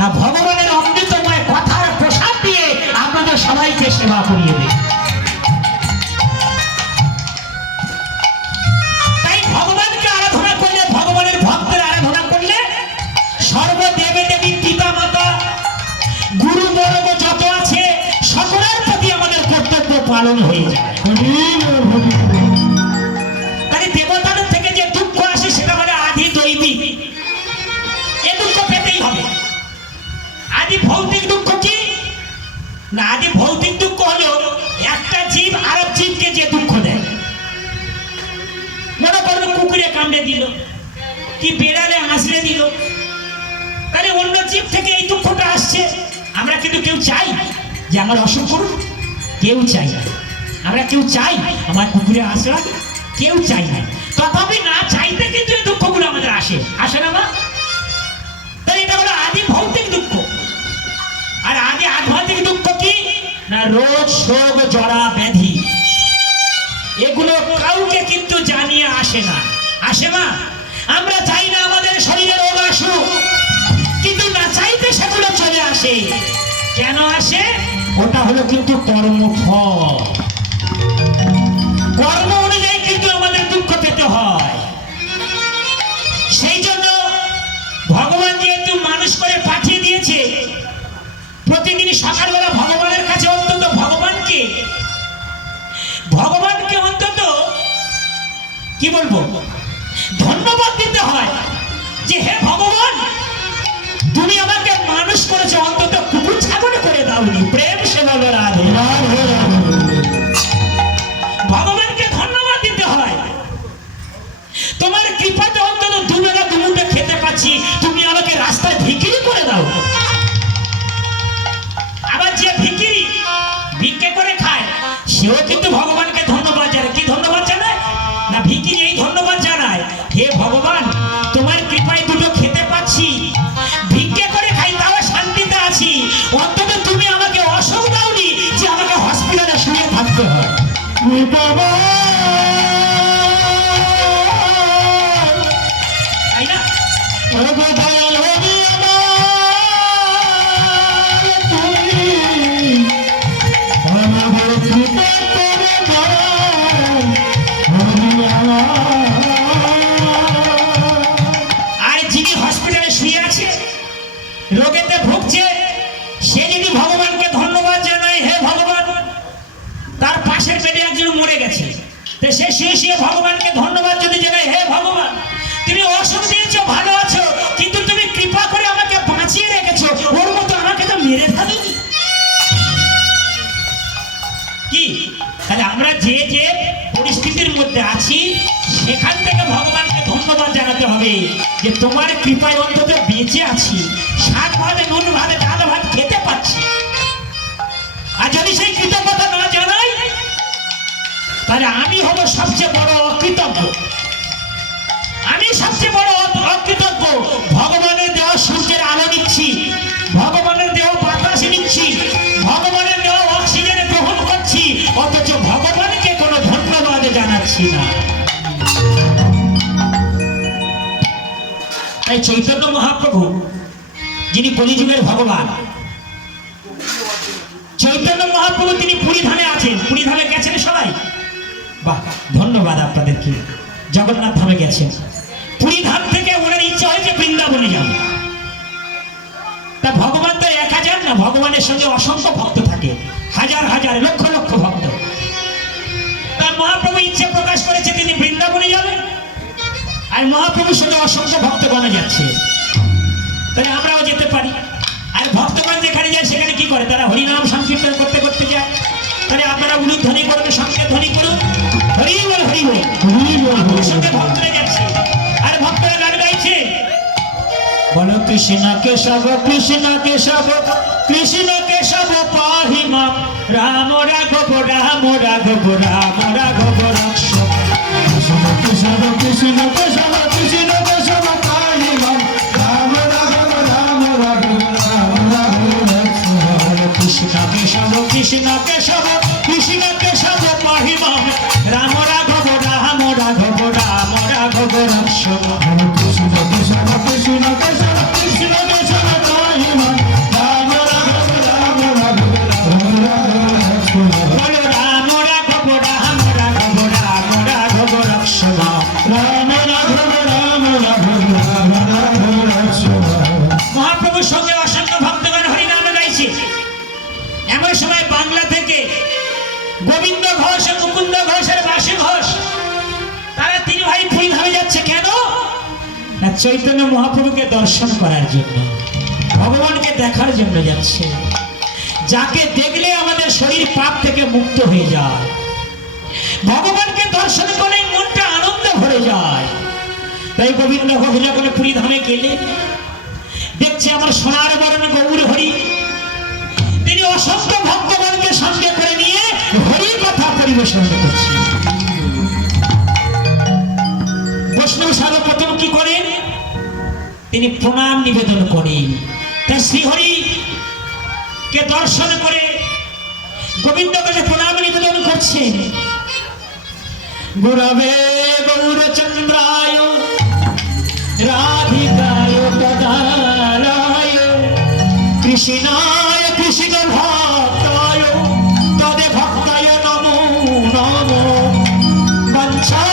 না ভগবানের অমৃতময় কথার প্রসাদ দিয়ে আপনাদের সবাইকে সেবা করিয়ে দেয়। তাই ভগবানকে আরাধনা করলে, ভগবানের ভক্তের আরাধনা করলে সর্বদেবে দেবী পিতা মাতা গুরু বর্গ যত আছে সকলের প্রতি আমাদের কর্তব্য পালন হয়ে যায়। তাই দেবতাদের থেকে যে দুঃখ আসে সেটা হলো আদি দৈবিক, এ দুঃখ পেতেই হবে। আদি ভৌতিক দুঃখ কি না, আদি ভৌতিক দুঃখ হলো একটা জীব আরেক জীবকে যে দুঃখ দেয়। মনে করো কুকুরে কামড়ে দিল কি বেড়ালে হাসড়ে দিল, তাহলে অন্য জীব থেকে এই দুঃখটা আসছে। আমরা কিন্তু কেউ চাই যে আমার অসুখ করুন, কেউ চাই না। আমরা কেউ চাই আমার কুকুরে আসরা, কেউ চাই না। তথাপি না চাইতে কিন্তু এই দুঃখগুলো আমাদের আসে, আসে না মা? তাহলে এটা হলো আদি ভৌতিক দুঃখ। আর আদি আধ্যাত্মিক দুঃখ কি না, রোগ শোক জরা ব্যাধি, এগুলো কাউকে কিন্তু জানিয়ে আসে না, আসে মা? আমরা চাই না আমাদের শরীরে রোগ আসুক, কিন্তু না চাইতে সেগুলো চলে আসে। কেন আসে? ওটা হলো কিন্তু কর্মফল। কর্ম অনুযায়ী কিন্তু আমাদের দুঃখ পেতে হয়। সেই জন্য ভগবান যেহেতু মানুষ করে পাঠিয়ে দিয়েছে, প্রতিদিন সকালবেলা ভগবানের কাছে অন্তত ভগবানকে অন্তত কি বলবো, ধন্যবাদ দিতে হয় যে হে ভগবান, তুমি আমাকে মানুষ করেছো, অন্তত কুকুর ছাগল করে দাওনি। প্রেম সেবা রাধে রাধে। ভগবানকে ধন্যবাদ দিতে হয়, তোমার কৃপাতে অন্তত দুবেলা দুমুঠো খেতে পাচ্ছি, তুমি আমাকে রাস্তায় ভিখিরি করে দাও। আবার যে ভিখিরি ভিক্ষে করে খায় সেও কিন্তু ভগবানকে ধন্যবাদ জানায়। কি ধন্যবাদ জানায় না, ভিখিরি এই ধন্যবাদ জানায়, হে ভগবান তোমার কৃপায় দুটো খেতে পাচ্ছি, ভিক্ষে করে খাই তাও শান্তিতে আছি, অন্তত তুমি আমাকে অসুখ দাওনি যে আমাকে হসপিটালে শুয়ে থাকতে হয়। তাই না? আর যিনি হসপিটালে শুয়ে আছে, রোগেতে ভুগছে, সে যদি ভগবানকে ধন্যবাদ জানায়, হে ভগবান, তার পাশের বেডে একজন মরে গেছে, তো সে শুয়ে শুয়ে ভগবানকে ধন্যবাদ যদি জানায়, হে ভগবান তুমি অসুখ দিয়েছো, ভালো আছো, কিন্তু তুমি কৃপা করে আমাকে বাঁচিয়ে রেখেছো, ওর মতো আমাকে তো মেরে ফেলেনি। কি তাহলে আমরা যে যে পরিস্থিতির মধ্যে আছি সেখান থেকে ভগবানকে ধন্যবাদ জানাতে হবে যে তোমার কৃপায় অন্তত বেঁচে আছি, শাক ভাতে নুন ভাতে ডাল ভাত খেতে পাচ্ছি। আর যদি সেই কৃতজ্ঞতা না জানাই তাহলে আমি হব সবচেয়ে বড় অকৃতজ্ঞ। আমি সবচেয়ে বড় অকৃতজ্ঞ। ভগবানের দেওয়া সূর্যের আলো নিচ্ছি, ভগবানের দেওয়া বাতাস নিচ্ছি, ভগবানের দেওয়া অক্সিজেন গ্রহণ করছি, অথচ ভগবানকে কোনো ধন্যবাদ জানাচ্ছি না। তাই চৈতন্য মহাপ্রভু যিনি কলিযুগের ভগবান, চৈতন্য মহাপ্রভু তিনি পুরী ধামে আছেন। পুরী ধামে গেছেন সবাই? বাহ, ধন্যবাদ আপনাদেরকে। জগন্নাথ ধামে গেছেন, পুরী ধাম থেকে ওনার ইচ্ছা হয়েছে বৃন্দাবনে যাবে। তা ভগবান তো 1000 না, ভগবানের সঙ্গে অসংখ্য ভক্ত থাকে, হাজার হাজার লক্ষ লক্ষ ভক্ত। তার মহাপ্রভু ইচ্ছে প্রকাশ করেছে তিনি বৃন্দাবনে যাবেন, আর মহাপ্রভুর সঙ্গে অসংখ্য ভক্তগণ যাচ্ছে, তাহলে আমরাও যেতে পারি। আর ভক্তগণ যেখানে যায় সেখানে কি করে, তারা হরিনাম সংকীর্তন করতে করতে যায়। তাহলে আপনারা উলুধ্বনি করবে, সঙ্গে ধ্বনি করুন, হরি বল হরি বল হরি বল, সঙ্গে ভক্তরা যাচ্ছে আর ভক্তরা গান গাইছে, বলো কৃষ্ণ কেশব কৃষ্ণ কেশব কৃষ্ণ কেশব পাহি মাম, রাম রাঘব রাম রাঘব রাম রাঘব রাক্ষ, কৃষ্ণ কেশব কৃষ্ণ কেশব কৃষ্ণ কেশব পাহি মাম, রাম রাঘব রাম রাঘব রাম রাঘব রাক্ষ, কৃষ্ণ কেশব কৃষ্ণ কেশব কৃষ্ণ কেশব পাহি মাম, রাম রাঘব রাম রাঘব রাম রাঘব রাক্ষ, কৃষ্ণ কেশব কৃষ্ণ কেশব কৃষ্ণ কেশব পাহি মাম, গোবিন্দ ঘোষ, মুকুন্দ ঘোষের বাসী ঘোষ, তারা তিন ভাই পুরী ধামে যাচ্ছে কেন? না চৈতন্য মহাপ্রভুকে দর্শন করার জন্য, ভগবানকে দেখার জন্য যাচ্ছে, যাকে দেখলে আমাদের শরীর পাপ থেকে মুক্ত হয়ে যায়, ভগবানকে দর্শন করে মনটা আনন্দে ভরে যায়। তাই গোবিন্দ ঘোষ যখন পুরী ধামে গেলে দেখছে আমার সোনার বরণ গৌর হরি, তিনি অসংখ্য ভক্তগণকে সঙ্গে করে নিয়ে হরির কথা পরিবেশন করছেন। বৈষ্ণব সর্বপ্রথম কি করেন? তিনি প্রণাম নিবেদন করেন। তাই শ্রীহরি কে দর্শন করে গোবিন্দ কাছে প্রণাম নিবেদন করছেন। গুরবে গৌরচন্দ্রায় রাধিকায় তদারায় কৃষ্ণায় কৃষ্ণ ভক্তায় তদে ভক্তায় নমো নমো বঞ্ছা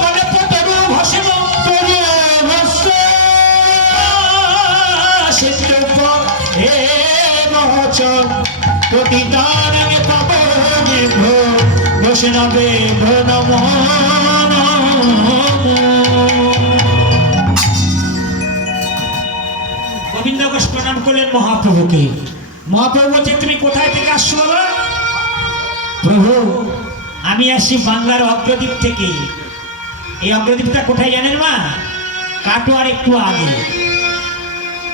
কল্পতরু ভস্ম তরু ভস্ম সিদ্ধ এবচ প্রতিদানং পাবনে ভো বৈষ্ণবে নমো নমো। গোবিন্দ ঘোষ প্রণাম করলেন মহাপ্রভুকে। মহাপ্রভু বলছে তুমি কোথায় থেকে আসছো বাবা? প্রভু আমি আসি বাংলার অগ্রদ্বীপ থেকে। এই অগ্রদ্বীপটা কোথায় জানেন মা? কাটোয়ার একটু আগে,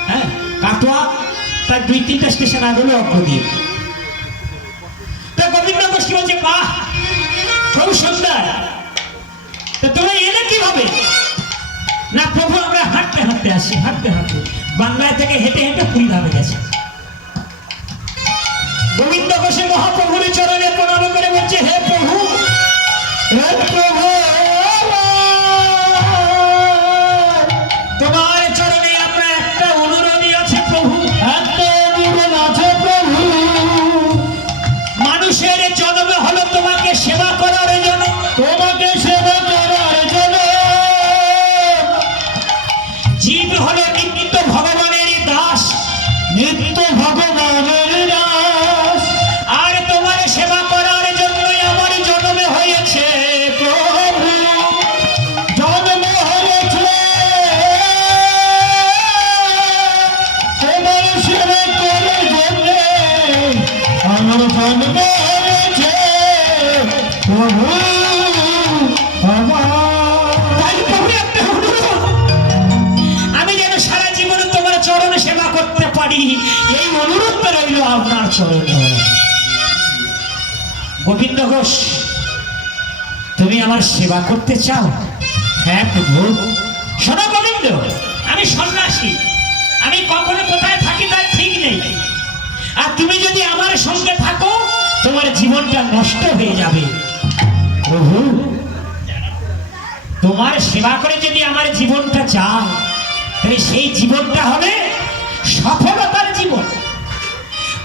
হ্যাঁ কাটোয়া তার 2-3টা স্টেশন আগে হলো অগ্রদ্বীপ। তো গোবিন্দ ঘোষ বলছে বাহ খুব সুন্দর, তো তোমরা এলে কিভাবে? না প্রভু আমরা হাঁটতে হাঁটতে আসি, হাঁটতে হাঁটতে বাংলা থেকে হেঁটে হেঁটে পুরী ধামে গেছে। গোবিন্দ ঘোষ মহাপ্রভুর চরণে প্রণাম করে বলছে হে প্রভু, হে প্রভু তোমার চরণে আপনার একটা অনুরোধই আছে প্রভু, একটা অনুরোধ আছে প্রভু। মানুষের জন্ম হলো তোমাকে সেবা করার জন্য, তোমাকে সেবা করার জন্য। জীব হলো নিত্য ভগবানের দাস, নিত্য ভগবানের দাস, আর তোমার সেবা করার জন্যই আমার জন্ম হয়েছে প্রভু, জন্ম হয়েছে তোমার সেবা করার জন্য আমার জন্ম হয়েছে প্রভু। সেবা করতে পারি এই অনুরোধ রইল আপনার চরণে। গোবিন্দ ঘোষ তুমি আমার সেবা করতে চাও? হ্যাঁ প্রভু। শোনো গোবিন্দ, আমি সন্ন্যাসী, আমি কখনো কোথায় থাকি তার ঠিক নেই, আর তুমি যদি আমার সঙ্গে থাকো তোমার জীবনটা নষ্ট হয়ে যাবে। প্রভু তোমার সেবা করে যদি আমার জীবনটা যায় তাহলে সেই জীবনটা হবে সফলতার জীবন।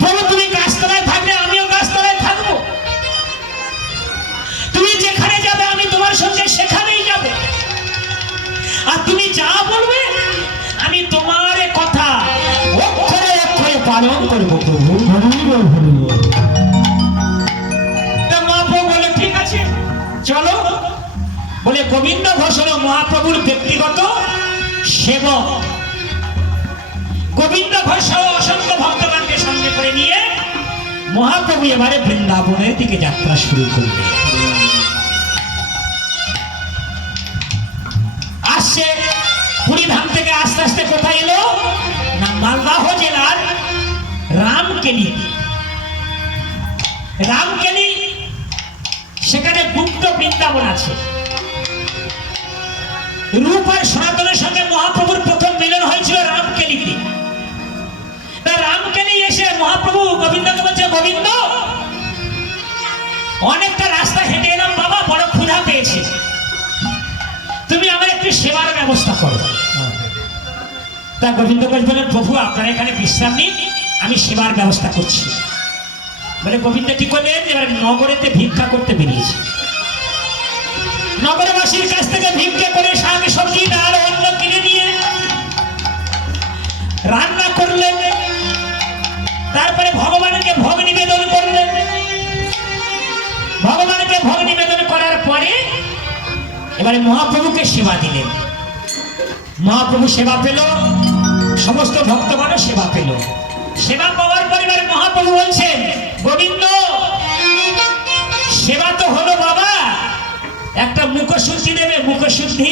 প্রভু তুমি গাছতলায় থাকলে আমিও গাছতলায় থাকবো, তুমি যেখানে যাবে আমি তোমার সঙ্গে সেখানেই যাবে, আর তুমি যা বলবে আমি তোমার কথা অক্ষরে অক্ষরে পালন করবো প্রভু। মহাপ্রভু বলে ঠিক আছে চলো। বলে গোবিন্দ ঘোষ হল মহাপ্রভুর ব্যক্তিগত সেবক। গোবিন্দ ঘোষ অসংখ্য ভক্তগণকে সঙ্গে করে নিয়ে মহাপ্রভু এবারে বৃন্দাবনের দিকে যাত্রা শুরু করবে। আসছে পুরী ধাম থেকে আস্তে আস্তে কোথায় এলো না মালদহ জেলার রামকেলি। রামকেলি সেখানে গুপ্ত বৃন্দাবন আছে। রূপ আর সনাতনের সঙ্গে মহাপ্রভুর প্রথম মিলন হয়েছিল রামকেলিতে। রামকেলি এসে মহাপ্রভু গোবিন্দকে বলছে গোবিন্দ অনেকটা রাস্তা হেঁটে এলাম বাবা, বড় ক্ষুধা পেয়েছে, তুমি আমার একটু সেবার ব্যবস্থা করো। তা গোবিন্দ বলেন প্রভু আপনারা এখানে বিশ্রাম নিন, আমি সেবার ব্যবস্থা করছি। বলে গোবিন্দ কি করলেন? এবার নগরেতে ভিক্ষা করতে বেরিয়েছে। নগরবাসীর কাছ থেকে ভিক্ষা করে শাক সবজি ডাল অন্ন কিনে নিয়ে রান্না করলেন, তারপরে ভগবানকে ভোগ নিবেদন করলেন। এবারে মহাপ্রভুকে সেবা দিলেন। মহাপ্রভু সেবা পেল, সমস্ত ভক্তগণ সেবা পেল। সেবা পাওয়ার পর এবারে মহাপ্রভু বলছেন, গোবিন্দ সেবা তো হলো বাবা, একটা মুখশুদ্ধি দেবে। মুখশুদ্ধি,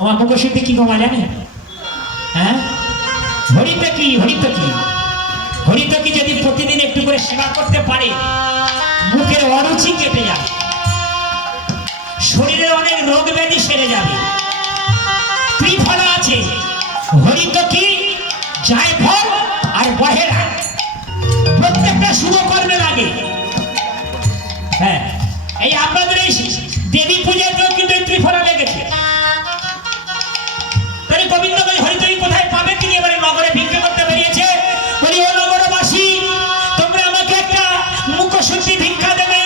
আমার মুখশুদ্ধি কি কমা জানে? হ্যাঁ, হরিত কি, হরিত কি, হরিত কি যদি প্রতিদিন একটু করে সেবা করতে পারে মুখের অরুচি কেটে যাবে, শরীরের অনেক রোগ ব্যাধি সেরে যাবে। ত্রিফলা আছে, হরিত কি, জায়ফল আর বহেরা, প্রত্যেকটা শুভ কর্মের আগে। হ্যাঁ, এই আপনাদের এই দেবী পূজাতেও কিন্তু এই ত্রিফলা লেগেছে। তাহলে গোবিন্দ হরিতই কোথায় পাবে? তিনি এবারে নগরে ভিক্ষা করতে বেরিয়েছে। বলি, ও নগরবাসী, তোমরা আমাকে একটা মুখশুদ্ধি ভিক্ষা দেবে।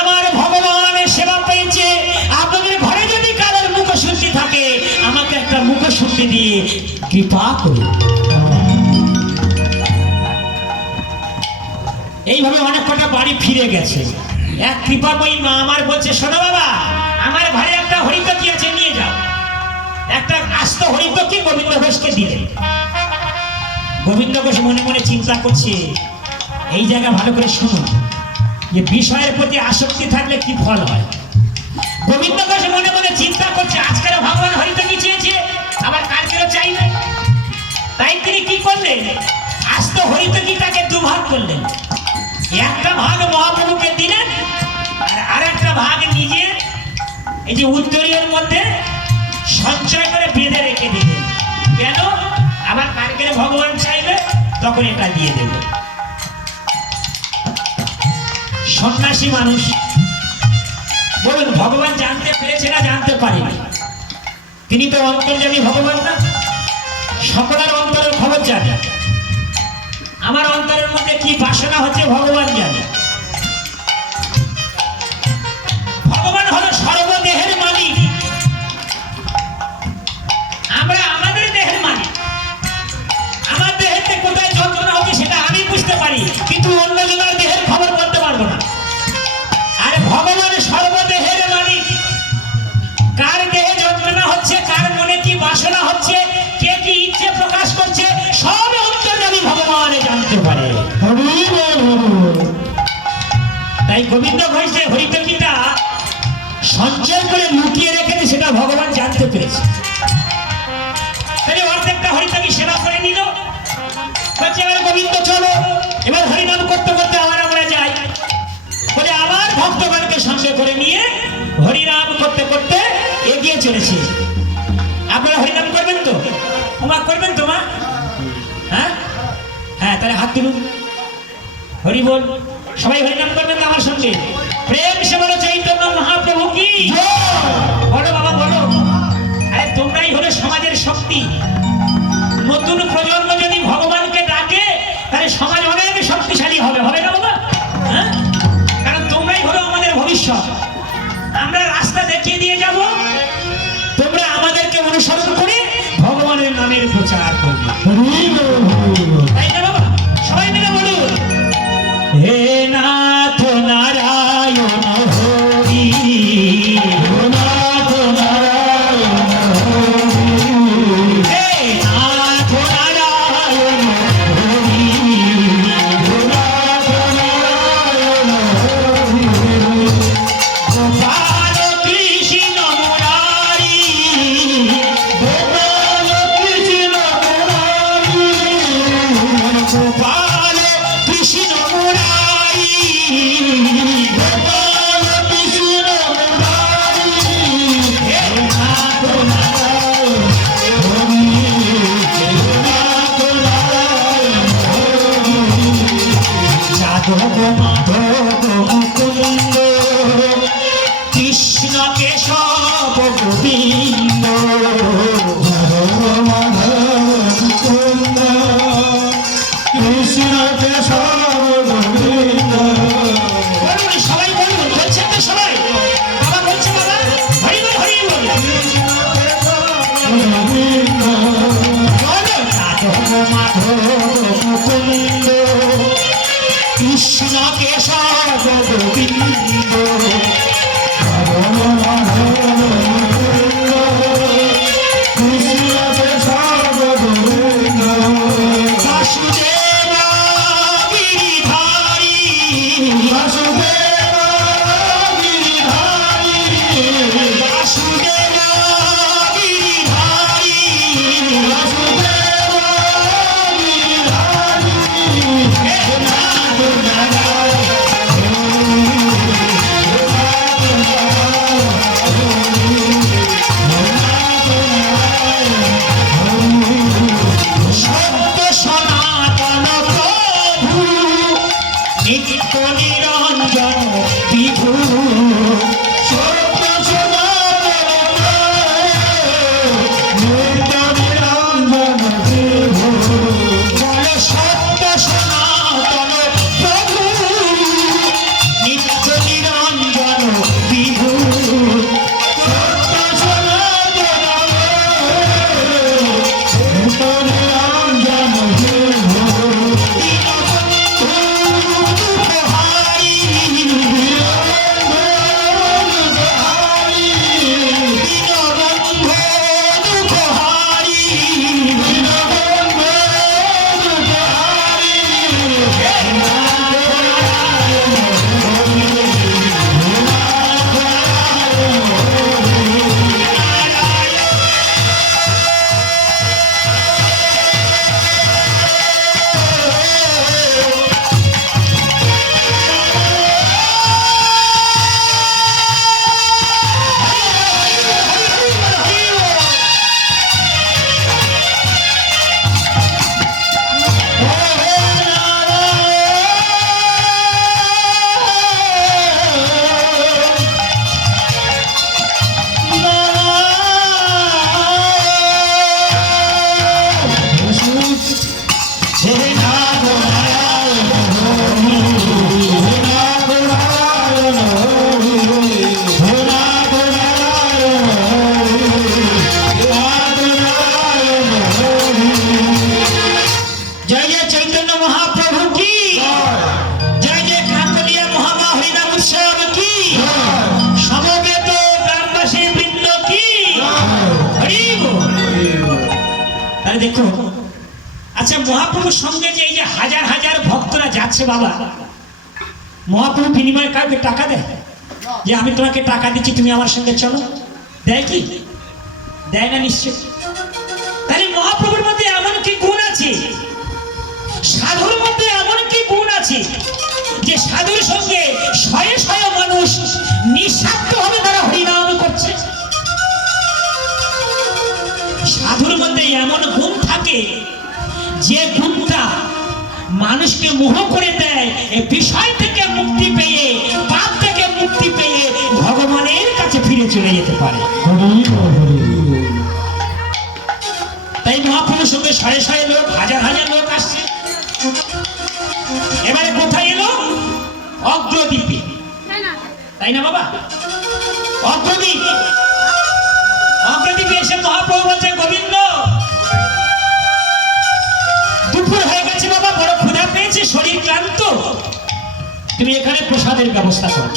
আমার ভগবানের সেবা পেয়েছে, আপনাদের ঘরে যদি কারোর মুখশুদ্ধি থাকে আমাকে একটা মুখশুদ্ধি দিয়ে কৃপা করুন। এইভাবে অনেক কটা বাড়ি ফিরে গেছে। এক কৃপাময়ী মা আমার বলছে, শোনো বাবা, আমার ঘরে একটা হরিতকি আছে, নিয়ে যাও। একটা আস্ত হরিতকি গোবিন্দ ঘোষকে দিলেন। গোবিন্দ ঘোষ মনে মনে চিন্তা করছে, এই জায়গা ভালো করে শুনুন, যে বিষয়ের প্রতি আসক্তি থাকলে কি ফল হয়। গোবিন্দ ঘোষ মনে মনে চিন্তা করছে, আজকের ভগবান হরিতকি চেয়েছে, আবার কালকেরও চাইবে। তাই তিনি কি করলেন, আস্ত হরিতকিটাকে দুভাগ করলেন। একটা ভাগ মহাপ্রভুকে দিলেন, আর একটা ভাগ নিজে এই যে উত্তরীয়ের মধ্যে সঞ্চয় করে বেঁধে রেখে দিলেন। কেন? আবার কালকে ভগবান চাইবে তখন এটা দিয়ে দেব। সন্ন্যাসী মানুষ, বলুন ভগবান জানতে পেরেছে না জানতে পারেনি? তিনি তো অন্তর্যামী ভগবান না, সকলের অন্তরের খবর জানে। আমার অন্তরের মধ্যে কি বাসনা হচ্ছে ভগবান জানে। ভগবান হলো সর্বদেহের মালিক, আমরা আমাদের দেহের মালিক। আমার দেহেতে কোথায় যন্ত্রণা হচ্ছে সেটা আমি বুঝতে পারি, কিন্তু অন্যজনের দেহের খবর বলতে পারবো না। আর ভগবান সর্বদেহের মালিক, কার দেহে যন্ত্রণা হচ্ছে, কার মনে কি বাসনা হচ্ছে, কে কি ইচ্ছে প্রকাশ করছে, সব অন্তর্যামী ভগবান জানতে পারে। তাই গোবিন্দ ঘোষ যে হরিতকিটা সঞ্চয় করে লুকিয়ে রেখেছে সেটা ভগবান জানতে পেরেছে। তাহলে অর্ধেকটা হরিতকি সেবা করে নিল। বলছে, এবার গোবিন্দ চলো, এবার হরিনাম করতে করতে আমরা যাই। বলে আবার ভক্তগণকে সঙ্গে করে নিয়ে হরিনাম করতে করতে এগিয়ে চলেছে। আপনারা হরিনাম করবেন তো? উমা করবেন তো মা? হ্যাঁ হ্যাঁ, তাহলে হাত তুলুন, হরি বল। সবাই হরিনাম করবেন তো আমার সঙ্গে? প্রেম সে বলো চৈতন্য মহাপ্রভু কি, বলো বাবা বলো। আরে তোমরাই হলো সমাজের শক্তি। নতুন প্রজন্ম যদি ভগবানকে ডাকে তাহলে সমাজ অনেক শক্তিশালী হবে, হবে না বাবা? হ্যাঁ, কারণ তোমরাই হলো আমাদের ভবিষ্যৎ। আমরা রাস্তা দেখিয়ে দিয়ে যাব, তোমরা আমাদেরকে অনুসরণ করে ভগবানের নামের প্রচার করবে। তাই না বাবা? সবাই মিলে বলুন, হে নাথ নারায়ণ হরি, নাথ নারায়ণ হরি, হে নাথ নারায়ণ হরি, নাথ নারায়ণ হরি, গোপাল কৃষ্ণ মুরারি, গোপাল কৃষ্ণ মুরারি, গোপাল কৃষ্ণ মুরারি, গোপাল কৃষ্ণ মুরারি, হে নাথ নারায়ণ হরি, নাথ নারায়ণ হরি, যাদব মাধব মুকুন্দ, কৃষ্ণ কেশব গোবিন্দ, যাদব মাধব মুকুন্দ, কৃষ্ণ কেশব গোবিন্দ। বলুন সবাই, বলুন, বলছেন তো সবাই? বাবা বলছে, বাবা হরি বল, হরি বল। যাদব মাধব মুকুন্দ, কৃষ্ণ কেশব গোবিন্দ, দেখো আচ্ছা মহাপ্রভুর সঙ্গে যে এই যে হাজার হাজার ভক্তরা যাচ্ছে বাবা, মহাপ্রভু বিনিময়ে কাউকে টাকা দেয় যে আমি তোমাকে টাকা দিচ্ছি তুমি আমার সঙ্গে চলো? দেয় কি? দেয় না নিশ্চয়। তাহলে মহাপ্রভুর মধ্যে এমন কি গুণ আছে, সাধুর মধ্যে এমন কি গুণ আছে যে সাধুর সঙ্গে শয়ে শয়ে মানুষ নিঃস্বার্থ ভাবে তারা হরিনাম করছে? সাধুর মধ্যে এমন গুণ থাকে যে গুণটা মানুষকে মোহ করে দেয়, এই বিষয় থেকে মুক্তি পেয়ে, পাপ থেকে মুক্তি পেয়ে ভগবানের কাছে ফিরে চলে যেতে পারে। তাই মহাপ্রভুর সঙ্গে শয়ে শয়ে লোক, হাজার হাজার লোক আসছে। এবারে কোথায় এলো? অগ্রদ্বীপে, তাই না বাবা? অগ্রদ্বীপ, অগ্রদ্বীপে এসে মহাপ্রভু বলছে গোবিন্দ দুপুর হয়ে গেছে বাবা, বড় ক্ষুধা পেয়েছে, শরীর ক্লান্ত, তুমি এখানে প্রসাদের ব্যবস্থা করো।